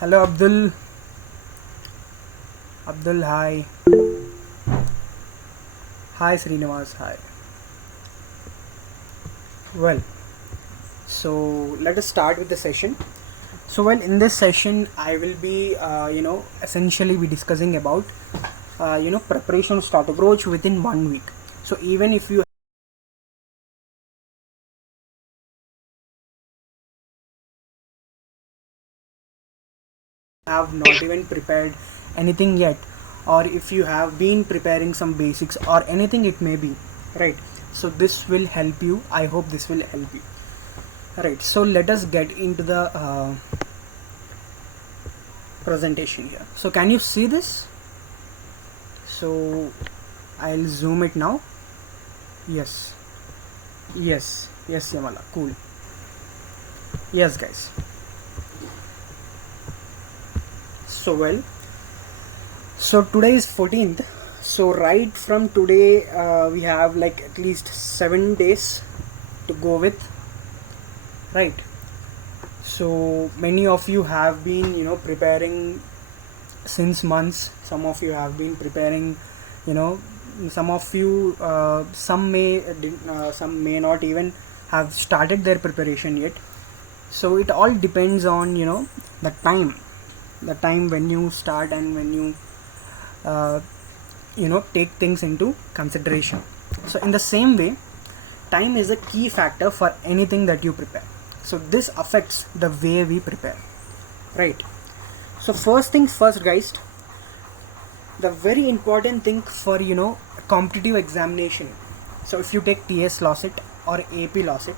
Hello Abdul. Abdul, hi. Hi Srinivas, hi. Well, so let us start with the session. So in this session I will be essentially be discussing about preparation start approach within 1 week. So even if you have not even prepared anything yet, or if you have been preparing some basics or anything it may be, right? So this will help you. I hope this will help you. Right, so let us get into the presentation here. So can you see this? So I'll zoom it now. Yes, Yamala, cool. Yes guys, so today is 14th. So right from today we have like at least 7 days to go with, right? So many of you have been preparing since months. Some of you have been preparing, some of you some may not even have started their preparation yet. So it all depends on the time when you start and when you take things into consideration. So in the same way, time is a key factor for anything that you prepare. So this affects the way we prepare, right? So first things first guys, the very important thing for competitive examination. So if you take TS Lawcet or AP Lawcet,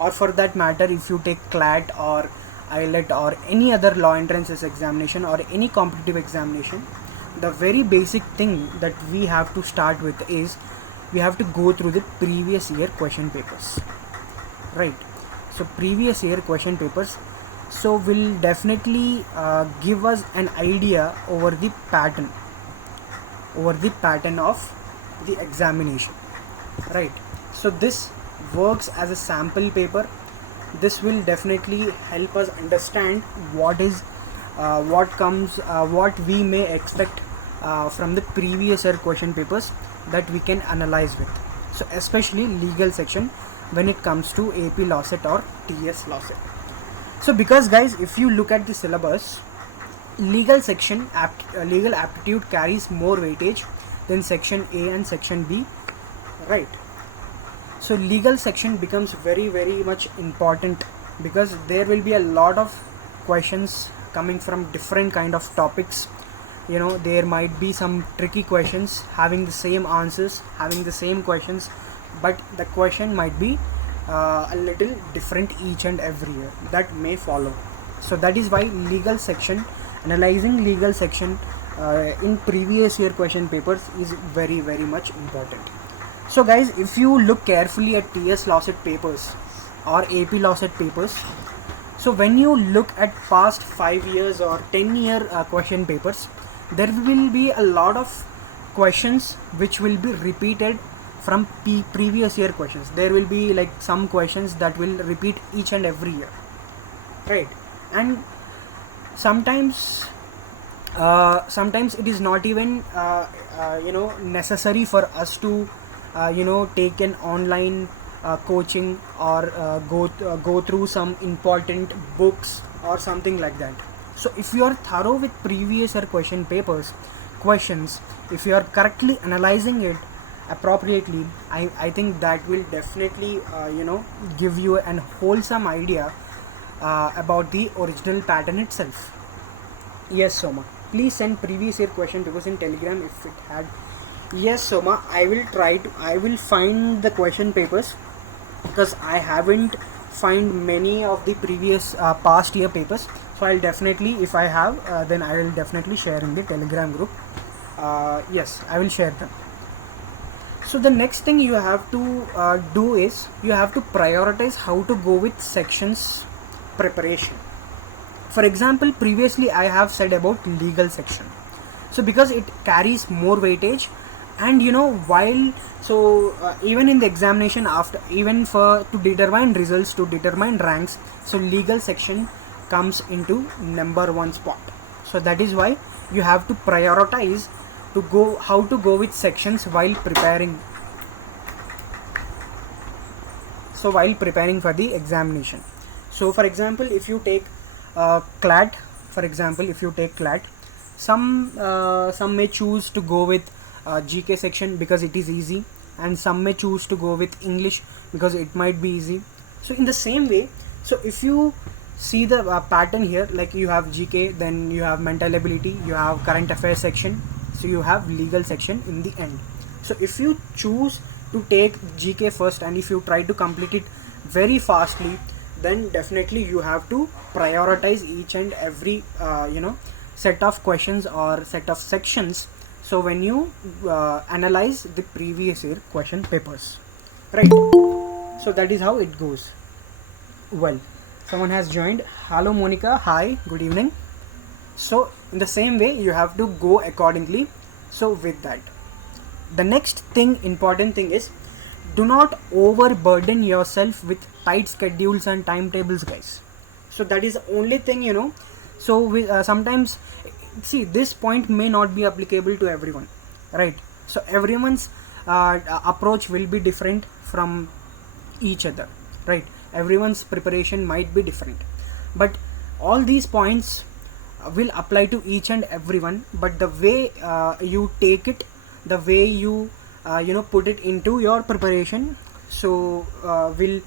or for that matter if you take CLAT or ILET or any other law entrances examination or any competitive examination, the very basic thing that we have to start with is we have to go through the previous year question papers, right? So previous year question papers will definitely give us an idea over the pattern of the examination, right? So this works as a sample paper. This will definitely help us understand what we may expect from the previous year question papers that we can analyze with. So especially legal section when it comes to AP Lawcet or TS Lawcet. So because guys, if you look at the syllabus, legal section legal aptitude carries more weightage than section A and section B, right? So legal section becomes very much important because there will be a lot of questions coming from different kind of topics. There might be some tricky questions having the same answers, having the same questions, but the question might be a little different each and every year. That may follow. So that is why analyzing legal section in previous year question papers is very much important. So guys, if you look carefully at TS Lawcet papers or AP Lawcet papers, so when you look at past 5 years or 10-year question papers, there will be a lot of questions which will be repeated from previous year questions. There will be like some questions that will repeat each and every year, right? And sometimes it is not even necessary for us to take an online coaching or go through some important books or something like that. So if you are thorough with previous year question papers questions, if you are correctly analyzing it appropriately, I think that will definitely give you an wholesome idea about the original pattern itself. Yes Soma, please send previous year question papers in Telegram if it had. Yes Soma, I will find the question papers because I haven't find many of the previous past year papers. So I'll definitely, if I have then I will definitely share in the Telegram group. Yes, I will share them. So the next thing you have to do is you have to prioritize how to go with sections preparation. For example, previously I have said about legal section. So because it carries more weightage, and even in the examination, after even for to determine results, to determine ranks, so legal section comes into number one spot. So that is why you have to prioritize to go how to go with sections while preparing. So while preparing for the examination. So for example, if you take CLAT, some may choose to go with GK section because it is easy, and some may choose to go with English because it might be easy. So in the same way, so if you see the pattern here, like you have GK, then you have mental ability, you have current affairs section, so you have legal section in the end. So if you choose to take GK first and if you try to complete it very fastly, then definitely you have to prioritize each and every set of questions or set of sections. So when you analyze the previous year question papers, right? So that is how it goes. Well, someone has joined. Hello Monica, hi, good evening. So in the same way you have to go accordingly. So with that, the next thing, important thing is, do not overburden yourself with tight schedules and timetables, guys. So that is the only thing, so we sometimes see this point may not be applicable to everyone, right? So everyone's approach will be different from each other, right? Everyone's preparation might be different, but all these points will apply to each and everyone. But the way you take it, the way you put it into your preparation, so will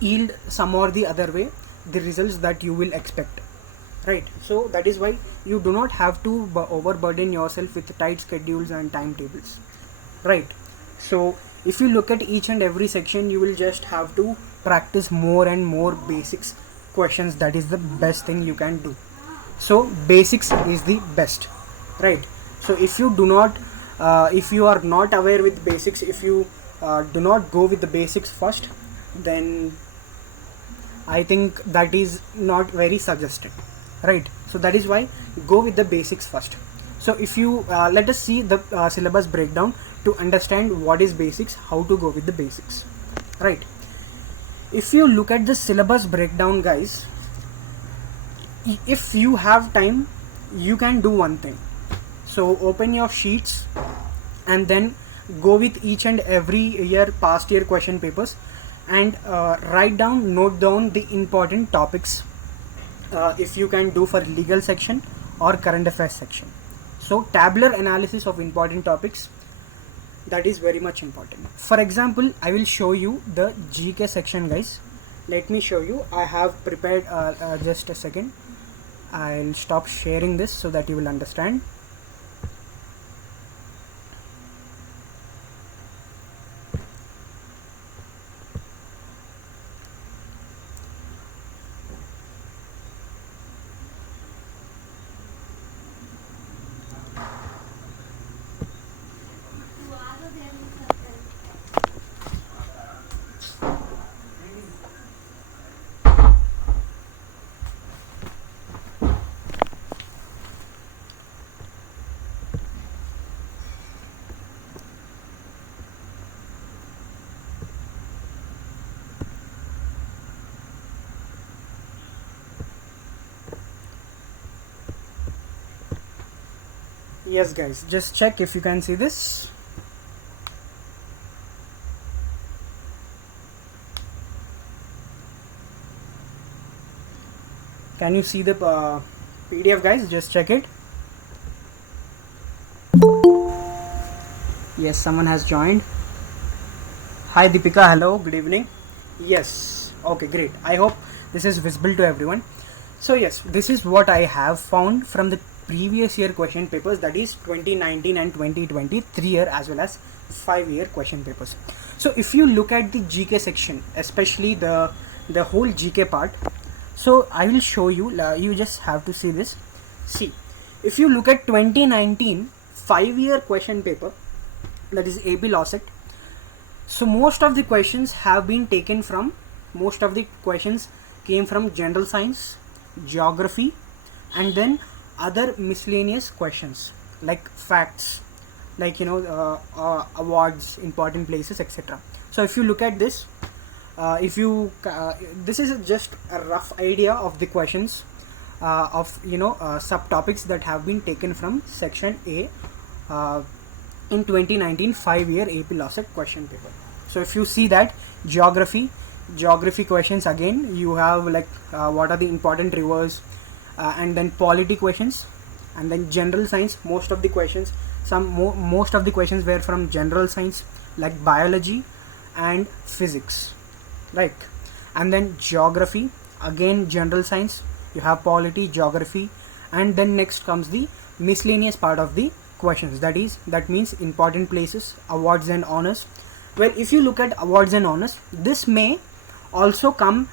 yield some or the other way the results that you will expect, right? So that is why you do not have to overburden yourself with tight schedules and timetables, right? So if you look at each and every section, you will just have to practice more and more basics questions. That is the best thing you can do. So basics is the best, right? So if you do not if you are not aware with basics, if you do not go with the basics first, then I think that is not very suggested, right? So that is why go with the basics first. So if you let us see the syllabus breakdown to understand what is basics, how to go with the basics, right? If you look at the syllabus breakdown, guys, if you have time, you can do one thing. So open your sheets and then go with each and every year past year question papers and note down the important topics, if you can do for legal section or current affairs section. So tabular analysis of important topics, that is very much important. For example, I will show you the GK section, guys. Let me show you. I have prepared just a second. I'll stop sharing this so that you will understand. Yes guys, just check if you can see this. Can you see the PDF, guys? Just check it. Yes, someone has joined. Hi Deepika, hello, good evening. Yes, okay, great. I hope this is visible to everyone. So yes, this is what I have found from the previous year question papers, that is 2019 and 2020, 3-year as well as 5-year question papers. So if you look at the GK section, especially the whole GK part, so I will show you, you just have to see this. See, if you look at 2019 5-year question paper, that is AP Lawcet, so most of the questions came from general science, geography, and then other miscellaneous questions like facts, like awards, important places, etc. So if you look at this, if you this is just a rough idea of the questions of subtopics that have been taken from section A in 2019 5-year AP Lawcet question paper. So if you see that geography questions, again you have like what are the important rivers, and then polity questions, and then general science. Most of the questions were from general science like biology and physics, right? And then geography, again general science, you have polity, geography, and then next comes the miscellaneous part of the questions, that means important places, awards and honors. Well, if you look at awards and honors, this may also come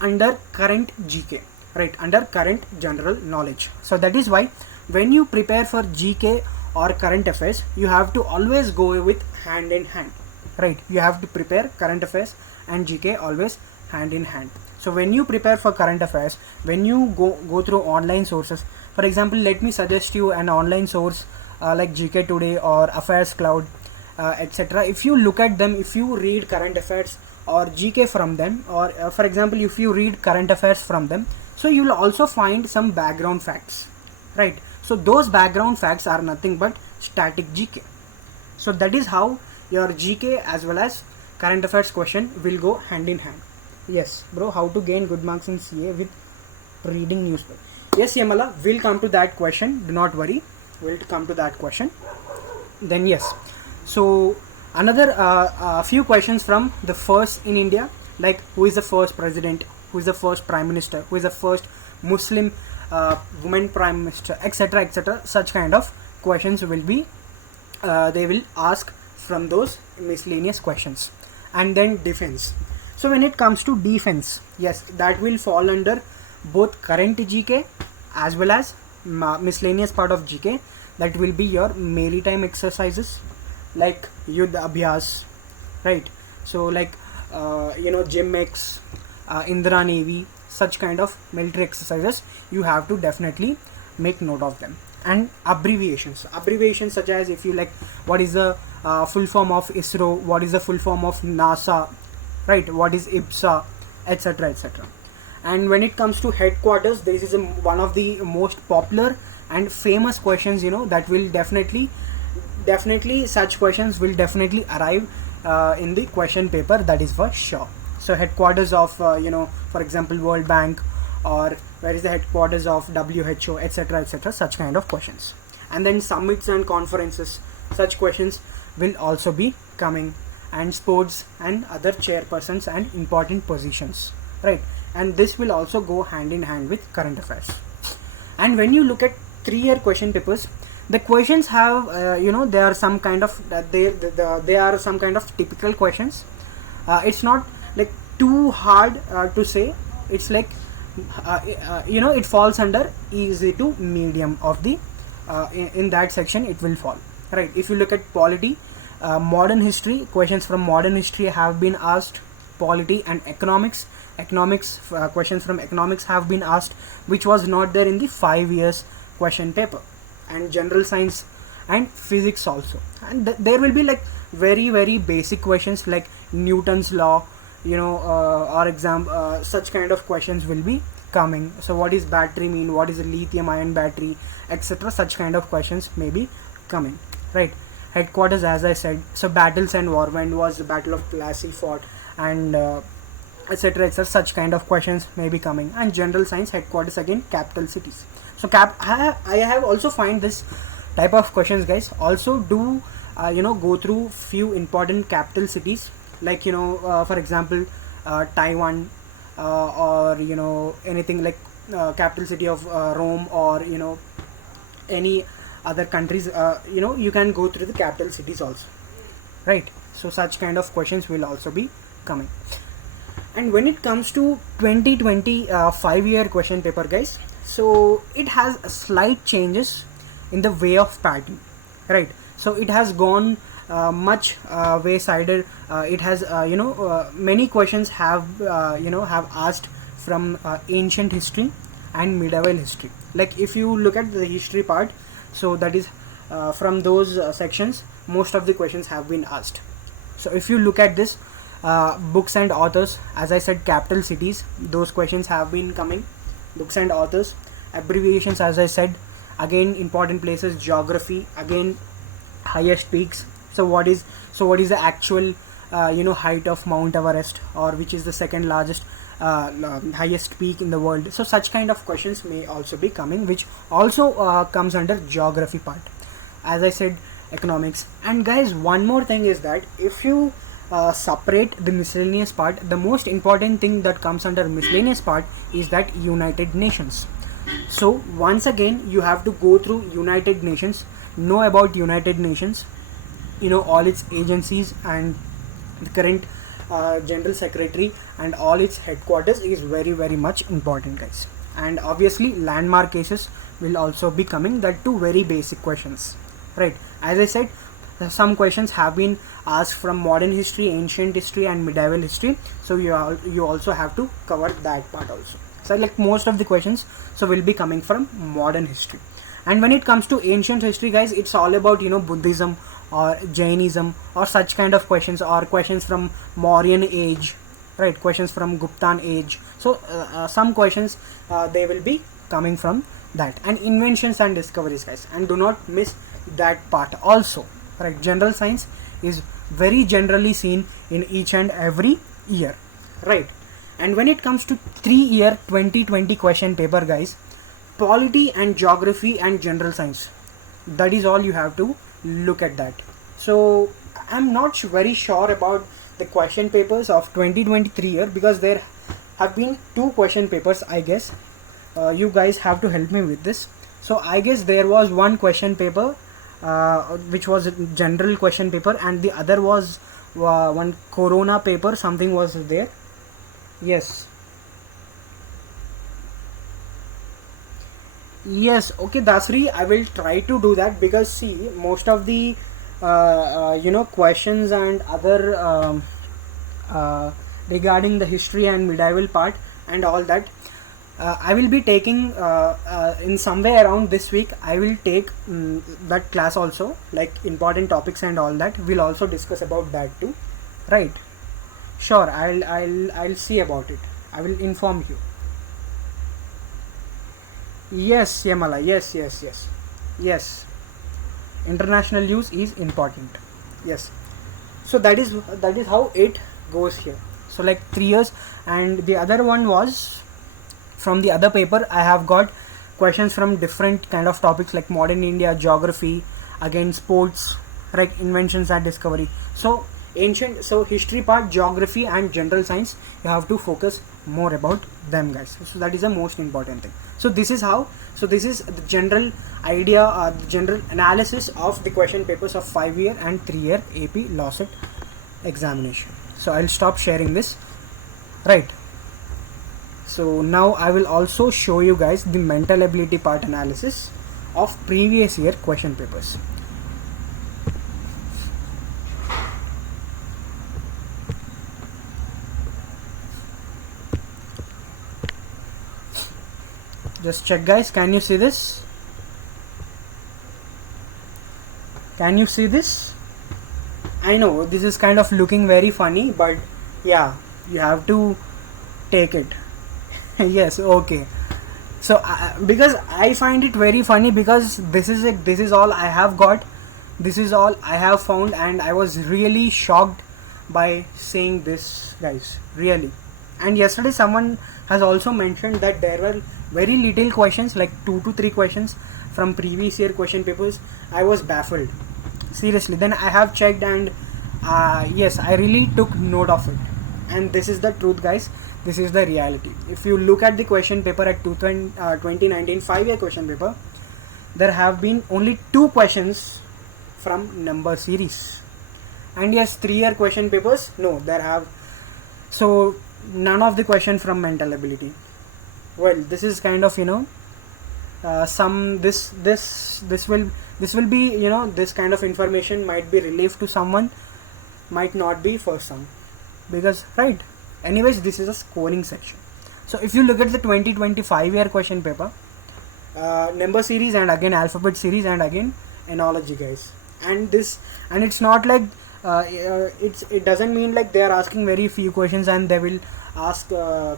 under current GK, right, under current general knowledge. So that is why when you prepare for GK or current affairs, you have to always go with hand in hand, right? You have to prepare current affairs and GK always hand in hand. So when you prepare for current affairs, when you go through online sources, for example, let me suggest you an online source like GK Today or Affairs Cloud, etc. If you look at them, if you read current affairs or GK from them, or for example if you read current affairs from them, so you will also find some background facts, right? So those background facts are nothing but static GK. So that is how your GK as well as current affairs question will go hand in hand. Yes bro, how to gain good marks in CA with reading newspaper? Yes Yamala, we'll come to that question, do not worry, we'll come to that question. Then yes, so another few questions from the first in India, like who is the first president, who is the first prime minister, who is the first Muslim woman prime minister, etc, etc. Such kind of questions will be they will ask from those miscellaneous questions. And then defense. So when it comes to defense, yes, that will fall under both current GK as well as miscellaneous part of GK. That will be your maritime exercises like Yudh Abhyas, right? So like GMX, Indira Navy, such kind of military exercises, you have to definitely make note of them. And abbreviations such as, if you like, what is the full form of ISRO, what is the full form of NASA, right, what is IPSA, etc, etc. And when it comes to headquarters, this is one of the most popular and famous questions, that will definitely such questions will definitely arrive in the question paper, that is for sure. So headquarters of for example World Bank, or where is the headquarters of WHO, etc, etc, such kind of questions. And then summits and conferences, such questions will also be coming, and sports and other chairpersons and important positions, right? And this will also go hand in hand with current affairs. And when you look at 3-year question papers, the questions have they are some kind of they are some kind of typical questions. It's not like too hard to say, it's like it falls under easy to medium of the in that section it will fall, right? If you look at polity, modern history, questions from modern history have been asked. Polity and economics questions from economics have been asked, which was not there in the 5 years question paper. And general science and physics also. And there will be like very, very basic questions like Newton's law, or such kind of questions will be coming. So what is battery mean, what is a lithium ion battery, etc. Such kind of questions may be coming, right? Headquarters, as I said, so battles and war, when was the Battle of Plassey fought, and etc, etc, such kind of questions may be coming. And general science, headquarters, again capital cities. So I have also find this type of questions, guys. Also do go through few important capital cities, like for example Taiwan, or anything like capital city of Rome, or any other countries. You can go through the capital cities also, right? So such kind of questions will also be coming. And when it comes to 2020 5-year question paper, guys, so it has slight changes in the way of pattern, right? So it has gone much way-sided. It has many questions have asked from ancient history and medieval history. Like if you look at the history part, so that is from those sections most of the questions have been asked. So if you look at this, Books and authors, as I said, capital cities, those questions have been coming. Books and authors, abbreviations, as I said, again important places, geography, again highest peaks. So what is the actual height of Mount Everest, or which is the second largest highest peak in the world? So such kind of questions may also be coming, which also comes under geography part. As I said, economics. And guys, one more thing is that if you separate the miscellaneous part, the most important thing that comes under miscellaneous part is that United Nations. So once again, you have to go through United Nations, know about United Nations, all its agencies and the current general secretary and all its headquarters is very, very much important, guys. And obviously landmark cases will also be coming, that two very basic questions, right? As I said, some questions have been asked from modern history, ancient history and medieval history, so you also have to cover that part also. So like most of the questions so will be coming from modern history. And when it comes to ancient history, guys, it's all about Buddhism or Jainism or such kind of questions, or questions from Mauryan age, right? Questions from Guptan age. So some questions they will be coming from that. And inventions and discoveries, guys, and do not miss that part also, right? General science is very generally seen in each and every year, right? And when it comes to 3-year 2020 question paper, guys, polity and geography and general science, that is all you have to look at that. So I'm not very sure about the question papers of 2023 year, because there have been 2 question papers, I guess. You guys have to help me with this. So I guess there was one question paper which was a general question paper, and the other was one corona paper, something was there. Yes, okay, Dasri, I will try to do that, because see, most of the questions and other regarding the history and medieval part and all that, I will be taking in somewhere around this week. I will take that class also, like important topics and all that. We'll also discuss about that too, right? Sure, I'll see about it. I will inform you. Yes, Yamala. Yes. International use is important. Yes. So that is how it goes here. So like 3 years, and the other one was from the other paper. I have got questions from different kind of topics like modern India, geography, again sports, right? Inventions and discovery. So history part, geography and general science, you have to focus more about them, guys. So that is the most important thing. So this is the general idea, the general analysis of the question papers of 5-year and 3-year AP Lawcet examination. So I'll stop sharing this, right? So now I will also show you guys the mental ability part analysis of previous year question papers. Just check, guys. Can you see this? Can you see this? I know this is kind of looking very funny, but yeah, you have to take it. Yes, okay. So because I find it very funny, because this is all I have got, this is all I have found, and I was really shocked by seeing this, guys, really. And yesterday someone has also mentioned that there were very little questions, like 2 to 3 questions from previous year question papers. I was baffled, seriously. Then I have checked, and yes, I really took note of it, and this is the truth, guys. This is the reality. If you look at the question paper at 2019 5-year question paper, there have been only 2 questions from number series. And yes, 3-year question papers, no, there have, so none of the question from mental ability. Well, this is kind of this will be, this kind of information might be relief to someone, might not be for some, because right, anyways, this is a scoring section. So if you look at the 2025 year question paper, number series and again alphabet series and again analogy, guys, and it's not like it doesn't mean like they are asking very few questions and they will ask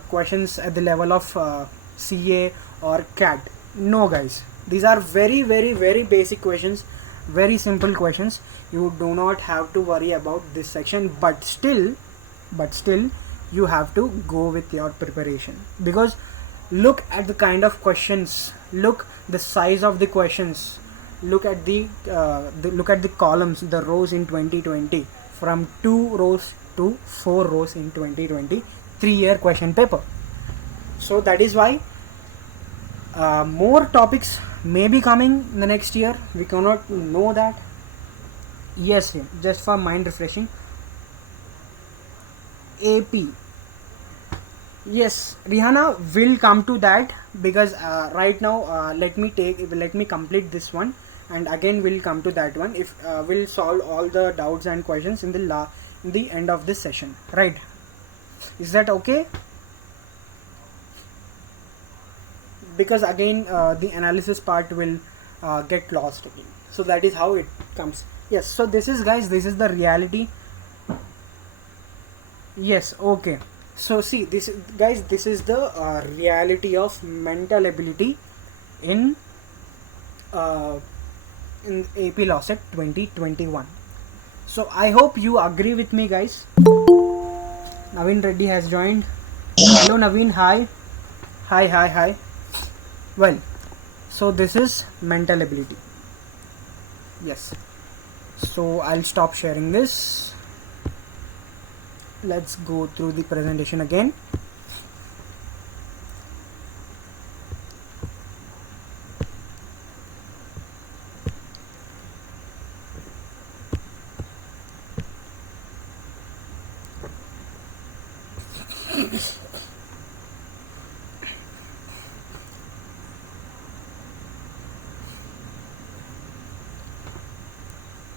questions at the level of CA or CAT. No guys, these are very very very basic questions, very simple questions. You do not have to worry about this section, but still you have to go with your preparation, because look at the kind of questions, look the size of the questions, look at the columns, the rows in 2020, from 2 rows to 4 rows in 2020 3-year question paper. So that is why more topics may be coming in the next year. We cannot know that. Yes, just for mind refreshing. AP, yes, Rihanna will come to that, because right now let me complete this one, and again we'll come to that one. If we'll solve all the doubts and questions in the end of this session, right? Is that okay? Because again the analysis part will get lost again. So that is how it comes. Yes, so this is, guys, this is the reality. Yes, okay. So see, this, guys, this is the reality of mental ability in AP Lawcet 2021. So I hope you agree with me, guys. Naveen Reddy has joined. Hello Naveen, hi. Hi. Well, so this is mental ability. Yes. So I'll stop sharing this. Let's go through the presentation again.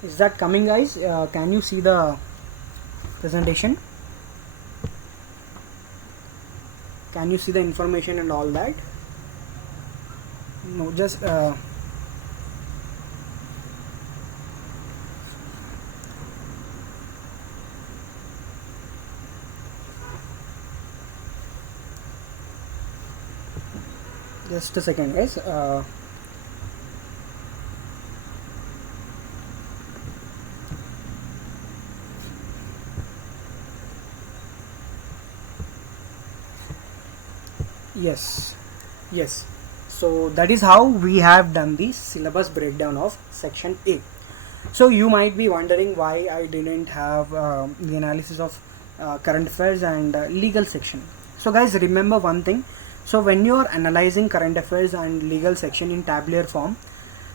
Is that coming, guys? Can you see the presentation? Can you see the information and all that? No, just just a second, guys. Yes, so that is how we have done the syllabus breakdown of section A. So you might be wondering why I didn't have the analysis of current affairs and legal section. So guys, remember one thing. So when you are analyzing current affairs and legal section in tabular form,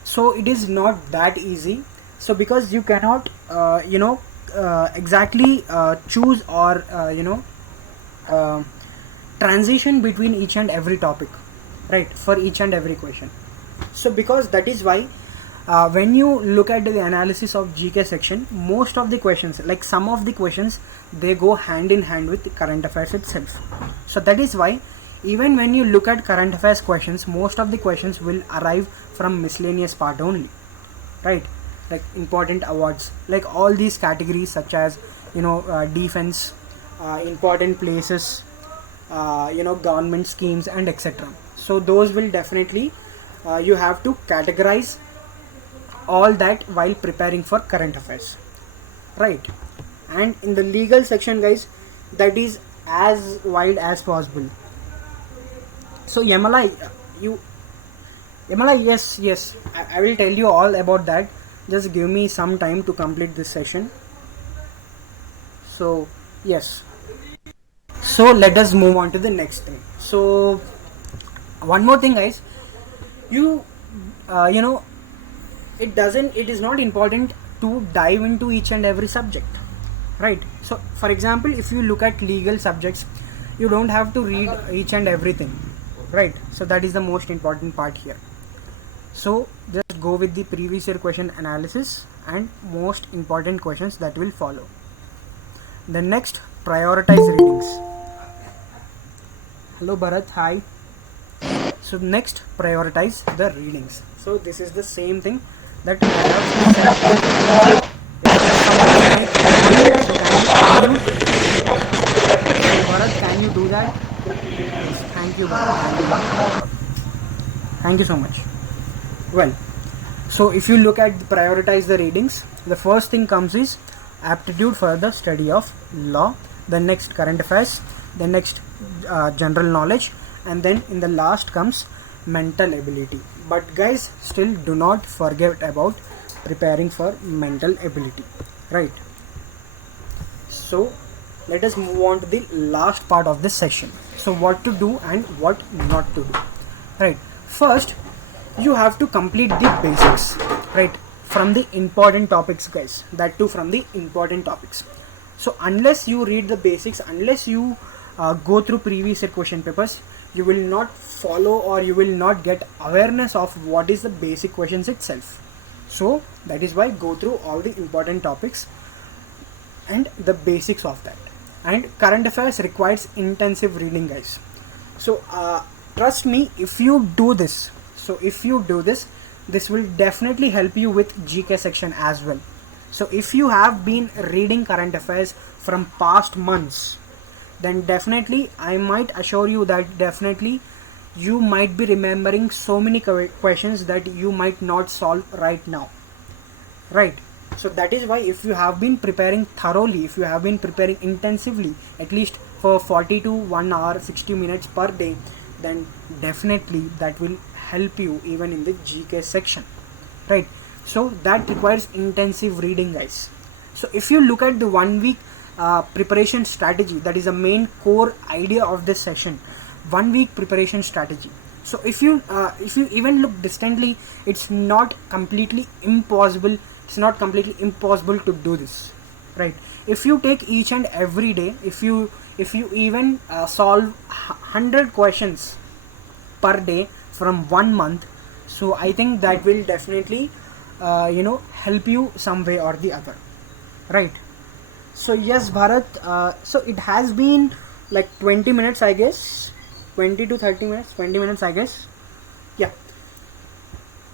so it is not that easy. So because you cannot exactly choose or transition between each and every topic, right, for each and every question. So because that is why when you look at the analysis of GK section, most of the questions, like some of the questions, they go hand in hand with the current affairs itself. So that is why even when you look at current affairs questions, most of the questions will arrive from miscellaneous part only, right? Like important awards, like all these categories such as defense, important places, government schemes and etc. So those will definitely you have to categorize all that while preparing for current affairs, right? And in the legal section, guys, that is as wide as possible. So Yamala, yes, I will tell you all about that. Just give me some time to complete this session. So yes, so let us move on to the next thing. So one more thing, guys, it is not important to dive into each and every subject, right? So for example, if you look at legal subjects, you don't have to read each and everything, right? So that is the most important part here. So just go with the previous year question analysis and most important questions that will follow. The next, prioritize readings. Hello Bharat, hi. So next, prioritize the readings. So this is the same thing that I have said. Bharat, can you do that? Yes, thank you, Bharat. Thank you so much. Well, so if you look at prioritize the readings, the first thing comes is aptitude for the study of law, the next current affairs, the next general knowledge, and then in the last comes mental ability. But guys, still do not forget about preparing for mental ability, right? So let us move on to the last part of this session. So what to do and what not to do, right? First, you have to complete the basics, right, from the important topics, guys, that too from the important topics. So unless you read the basics, unless you go through previous year question papers, you will not follow or you will not get awareness of what is the basic questions itself. So that is why go through all the important topics and the basics of that. And current affairs requires intensive reading, guys. So trust me, if you do this, this will definitely help you with GK section as well. So if you have been reading current affairs from past months, then definitely I might assure you that definitely you might be remembering so many questions that you might not solve right now, right? So that is why if you have been preparing thoroughly, if you have been preparing intensively, at least for 40 to 1 hour 60 minutes per day, then definitely that will help you even in the GK section, right? So that requires intensive reading, guys. So if you look at the 1 week preparation strategy, that is the main core idea of this session, 1 week preparation strategy. So if you even look distantly, it's not completely impossible to do this, right? If you take each and every day, if you even solve 100 questions per day from 1 month, so I think that will definitely help you some way or the other, right? So yes, Bharat, so it has been like 20 minutes, I guess, 20 to 30 minutes, 20 minutes, I guess. Yeah,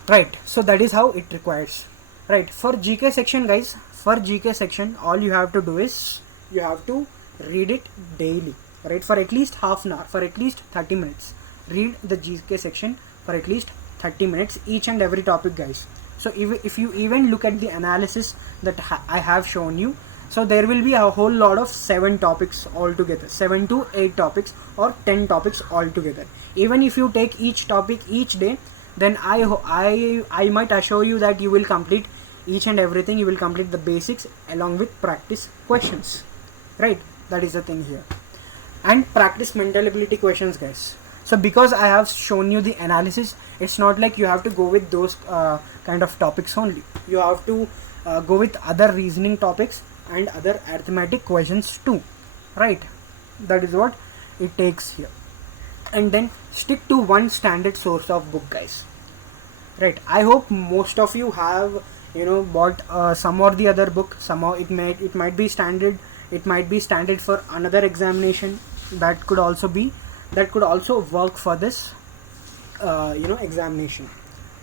right. So that is how it requires, right? For GK section, guys, for GK section, all you have to do is you have to read it daily, right? For at least half an hour, for at least 30 minutes. Read the GK section for at least 30 minutes, each and every topic, guys. So if you even look at the analysis that I have shown you, so there will be a whole lot of 7 topics altogether, 7 to 8 topics or 10 topics altogether. Even if you take each topic each day, then I might assure you that you will complete each and everything. You will complete the basics along with practice questions, right? That is the thing here. And practice mental ability questions, guys. So because I have shown you the analysis, it's not like you have to go with those kind of topics only. You have to go with other reasoning topics and other arithmetic questions too, right? That is what it takes here. And then stick to one standard source of book, guys, right? I hope most of you have bought some or the other book. Somehow it might be standard, it might be standard for another examination. That could also work for this examination,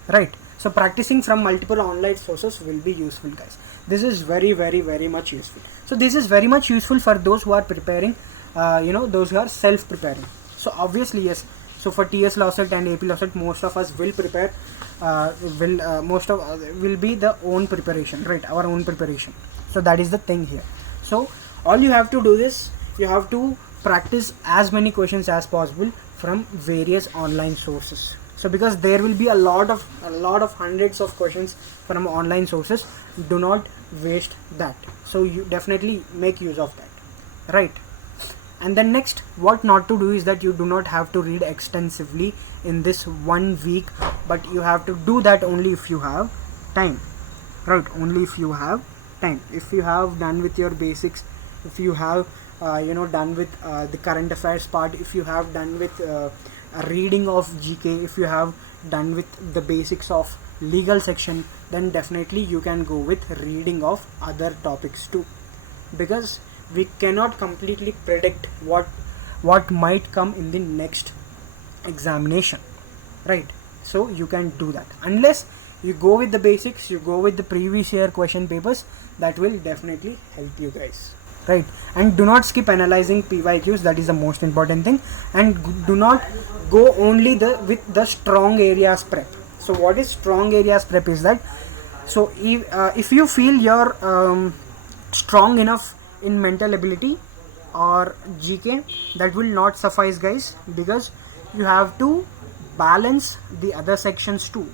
right? So practicing from multiple online sources will be useful, guys. This is very, very, very much useful. So this is very much useful for those who are preparing, those who are self-preparing. So obviously, yes. So for TS Lawcet and AP Lawcet, most of us will prepare, will be the own preparation, right? Our own preparation. So that is the thing here. So all you have to do is you have to practice as many questions as possible from various online sources. So because there will be a lot of hundreds of questions from online sources, do not waste that. So you definitely make use of that, right? And then next, what not to do is that you do not have to read extensively in this 1 week, but you have to do that only if you have time, right? Only if you have time. If you have done with your basics, if you have done with the current affairs part, if you have done with a reading of GK, if you have done with the basics of legal section, then definitely you can go with reading of other topics too, because we cannot completely predict what might come in the next examination, right? So you can do that unless you go with the basics, you go with the previous year question papers. That will definitely help you, guys. right? And do not skip analyzing PYQs, that is the most important thing. And do not go only with the strong areas prep. So what is strong areas prep is that, so if you feel you're strong enough in mental ability or GK, that will not suffice, guys, because you have to balance the other sections too.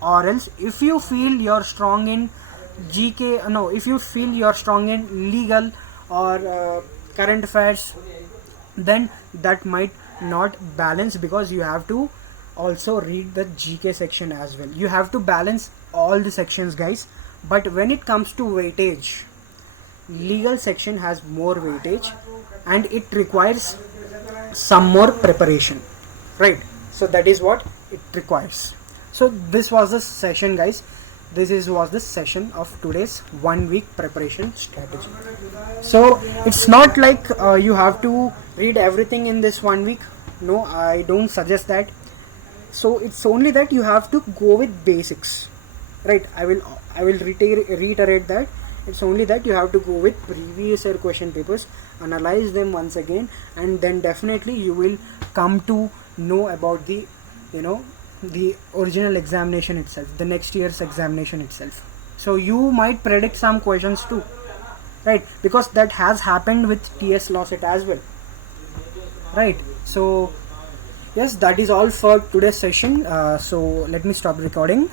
Or else, if you feel you're strong in GK, no, if you feel you're strong in legal or current affairs, then that might not balance, because you have to also read the GK section as well. You have to balance all the sections, guys. But when it comes to weightage, legal section has more weightage and it requires some more preparation, right? So that is what it requires. So this was the session, guys. Was the session of today's 1 week preparation strategy. So it's not like you have to read everything in this 1 week. No, I don't suggest that. So it's only that you have to go with basics, right? I will reiterate that. It's only that you have to go with previous year question papers, analyze them once again, and then definitely you will come to know about the the original examination itself, the next year's examination itself. So you might predict some questions too, right? Because that has happened with TS Lawcet as well, right? So yes, that is all for today's session. So let me stop recording.